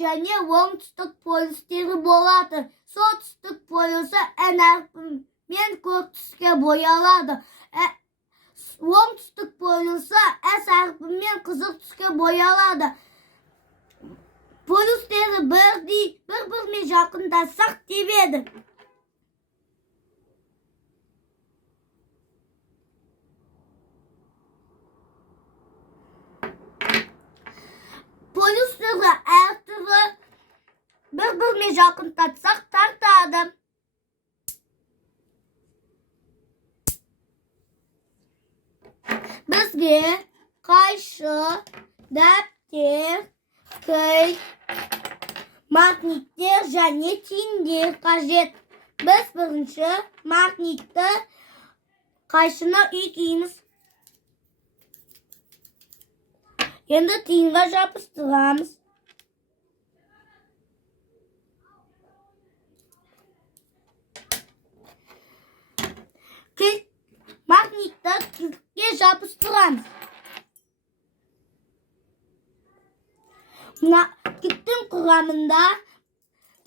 және оңтүстік полюстері болады. Солтүстік полюсы энергиямен көк түске боялады. Оңтүстік полюсы S әрпімен қызыл түске боялады. Полюстері бір-біріне жақындасақ тебеді. Полюстері әртүрлі бір-біріне жақындатсақ тартады. Бізге қайшы, дәптер, көй, магниттер және тиындер қажет. Біз бірінші магнитті қайшына үйкейміз. Енді тиынға жабыстырамыз. Магнитті кілтке жабыстырамыз. Мына кілттің құрамында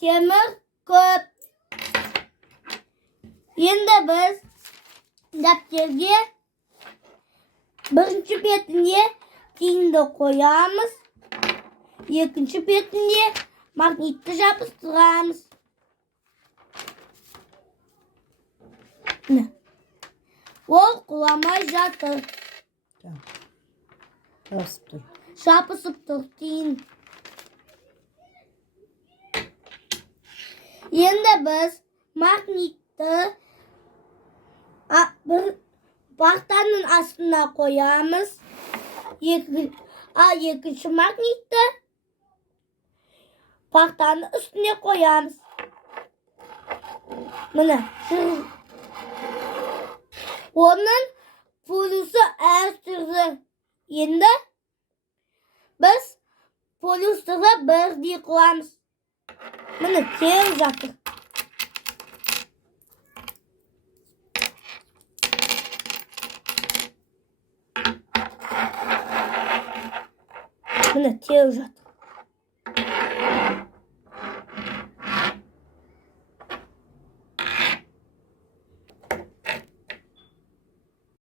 темір көп. Енді біз дәптерге бірінші бетіне тиынды қоямыз. Екінші бетіне магнитті жабыстырамыз. Ол құламай жатыр. Жабысып тұр тиын. Енді біз магнитті бір партаның астына қоямыз. Екінші магнитті партаның үстіне қоямыз. Міне. Оның полюсы әртүрлі. Енді біз полюстері бірдей қыламыз. Міне тең жатыр. Міне тең жатыр.